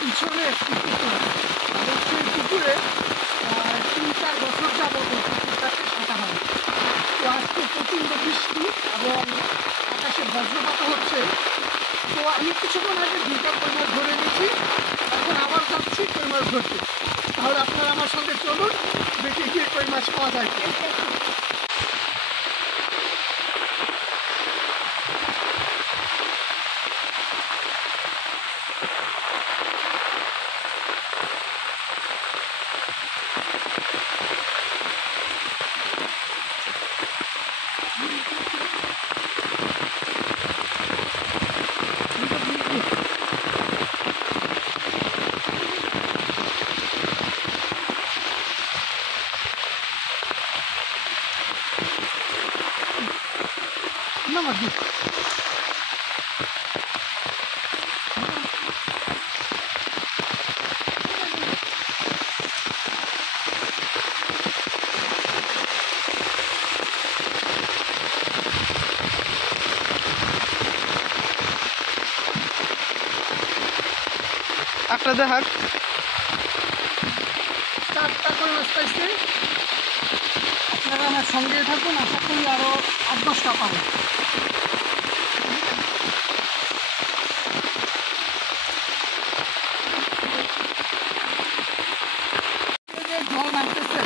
পিছনে একটি পুকুর আছে এবং সেই পুকুরে 3-4 বছর যাবত এই পুকুরটাকে কাটা হয়। তো আজকে প্রচণ্ড বৃষ্টি এবং আকাশে বজ্রপাত হচ্ছে। তো আমি কিছুক্ষণ আগে 2টা কই মাছ ধরে গেছি, এখন আবার যাচ্ছি কই মাছ ধরতে। তাহলে আপনারা আমার সঙ্গে চলুন, দেখে গিয়ে কই মাছ পাওয়া যায় কি। একটা দেখাক 4টা কই মাছ পাইছি। আপনারা আমার সঙ্গে থাকুন, আশা করি আরও 8-10টা পাবেন। জল নামতেছে,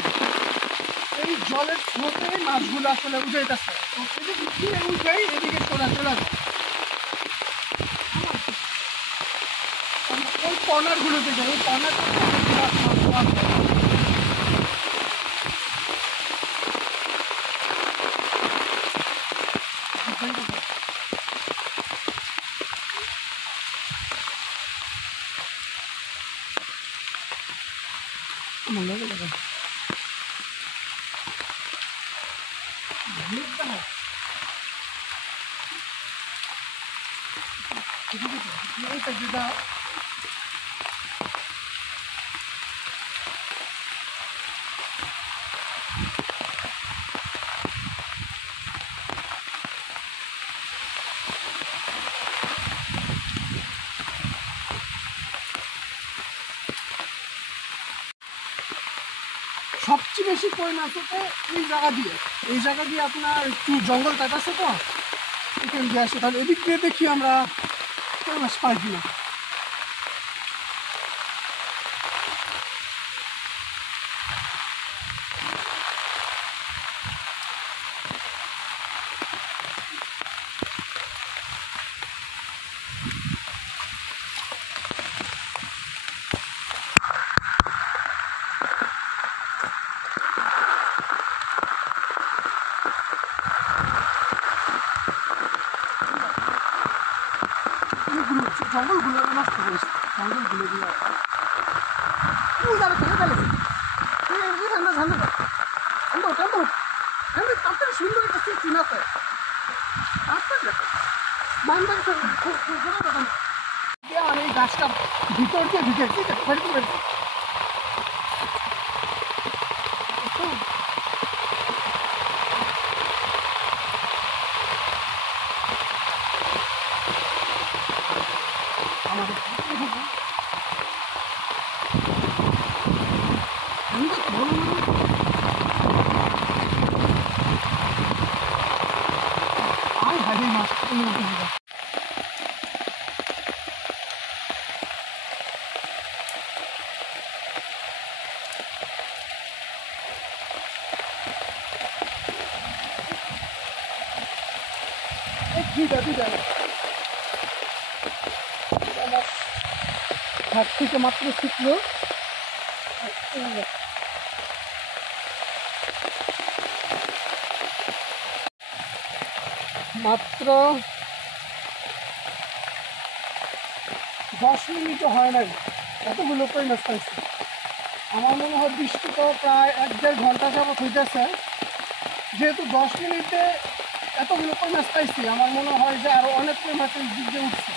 এই জলের স্রোতে মাছগুলো আসলে উঠেইতেছে। তো এদিকে ঘিরে উঠেই এদিকে সোজা চলে যায়। ওই কর্নারগুলোতে যায়, ওই কর্নারটা সবচেয়ে বেশি কই মাছ হচ্ছে এই জায়গা দিয়ে আপনার একটু জঙ্গল টাইপ আছে, তো এখান দিয়ে আসে। তাহলে এদিক দিয়ে দেখি আমরা কই মাছ পাই কিনা। জঙ্গলগুলো নষ্ট করেছে, জঙ্গলগুলো দিয়ে সুন্দর একটা চিন আছে। আমি এই গাছটা ভিতর দিয়ে ঢুকেছি, ঘাট থেকে মাত্র শিখলো। মাত্র 10 মিনিটও হয় নাই এতগুলো কই মাছ পাইছি। আমার মনে হয় বৃষ্টি তো প্রায় 1-1.5 ঘন্টা যাবত হইতেছে। যেহেতু 10 মিনিটে এতগুলো কই মাছ পাইছি, আমার মনে হয় যে আরও অনেক কই মাছের দিক দিয়ে উঠছে।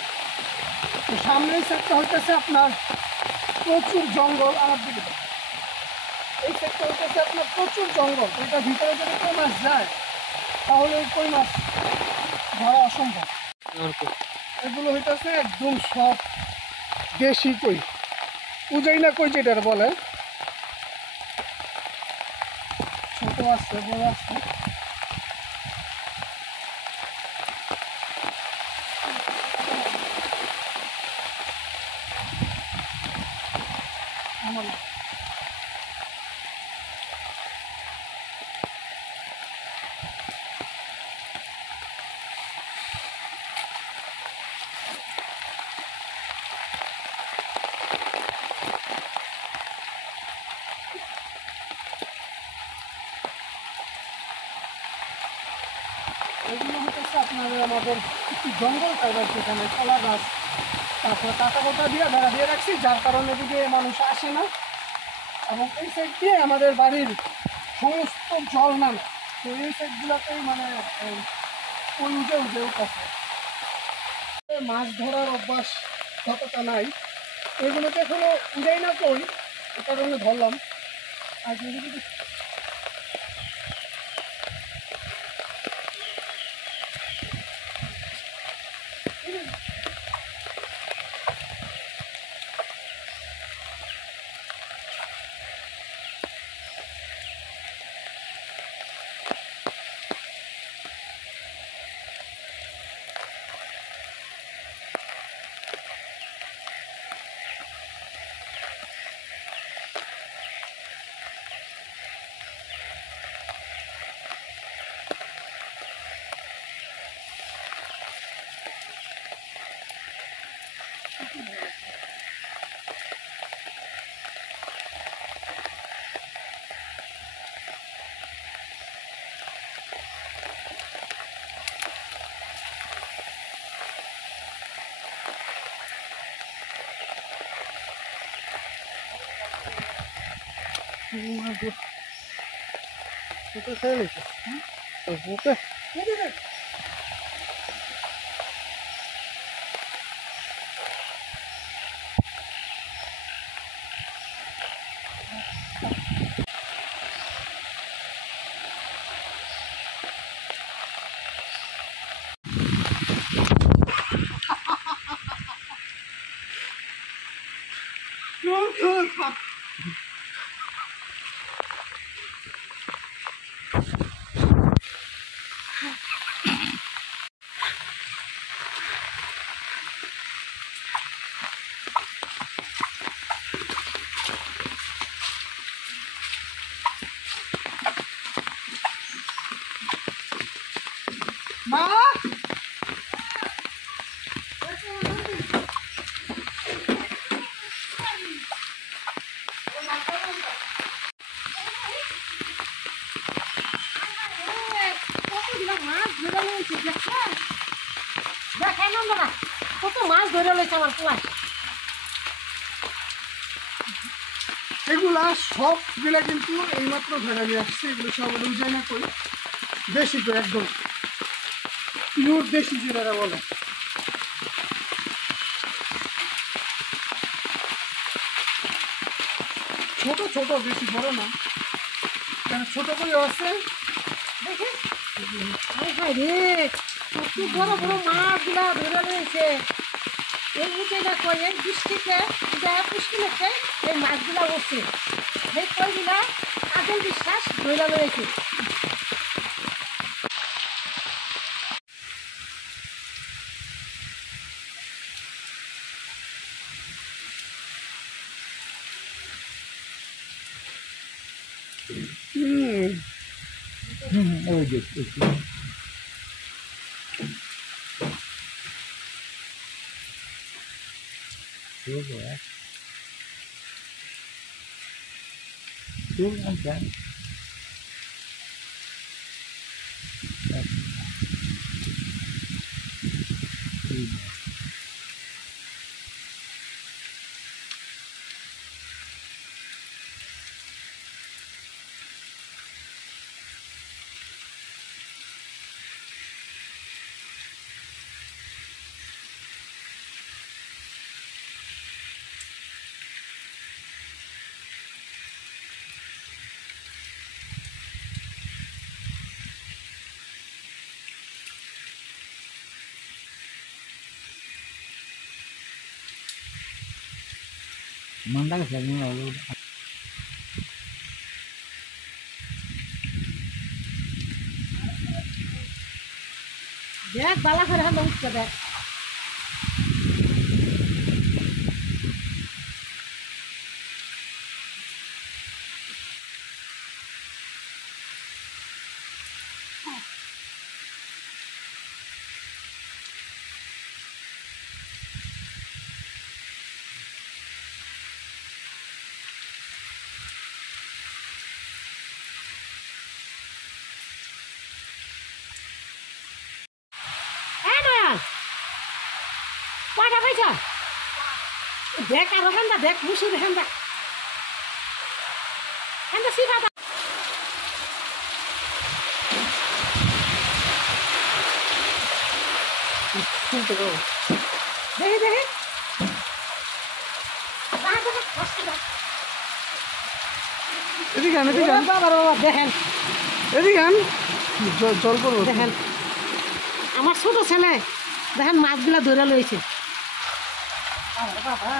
তো সামনেই সেটটা হইতেছে আপনার প্রচুর জঙ্গল। আমার দিকে এই সেটটা হইতেছে আপনার প্রচুর জঙ্গল। এটা ভিতরে যদি কই মাছ যায় তাহলে ওই কই মাছ ধরা অসম্ভব। এগুলো হইতেছে একদম সব দেশি কই। উজাইনা কই যেটার বলে, ছোট আছে বড় আছে। আমার এগুলো হচ্ছে আপনার আমাদের একটু জঙ্গল টাইপের, সেখানে কলা গাছ, তারপরে কাঁটা কোটা দিয়ে বেড়া দিয়ে রাখছি, যার কারণে এদিকে মানুষ আসে না। এবং এই সাইড দিয়ে আমাদের বাড়ির সমস্ত জল নামে, তো এই সাইডগুলোতেই মানে ওই উঠে উঠে উঠেছে। মাছ ধরার অভ্যাস ততটা নাই, এগুলোতে এখনো উড়াই না কই, এ কারণে ধরলাম। আর যদি ওকে মা কত মাছ ধরে লইছে আমার পোলায়। এগুলা সবগুলা কিন্তু এইমাত্র ধরে নিয়ে আসছে, এগুলো সব উজাই না কই, দেশি তো একদম পিওর দেশি যেটা বলে। ছোট ছোট, বেশি বড় না, কারণ ছোট করে আছে। দেখে হাই রে, কত বড় বড় মাছগুলা ধরে রয়েছে। এই উঠেটা কই এই বৃষ্টিতে পুষ্টি লেখে এই মাছগুলা বসছে, এই কইগুলা আদিল বিশ্বাস ধরে রয়েছে। ওই যে দেখ বালা করে হাল উঠছে দেখ কয়টা পাইছ দেখ আর ওখানটা দেখ মুসুর হেন্দা হেন্দা সিধা দেখি দেখি এদিকে আন, এদিকে আন, বাবা বাবা দেখেন এদিকে আন, জল করবো। দেখেন আমার ছোট ছেলে দেখেন মাছগুলা ধরে লইছে বাবা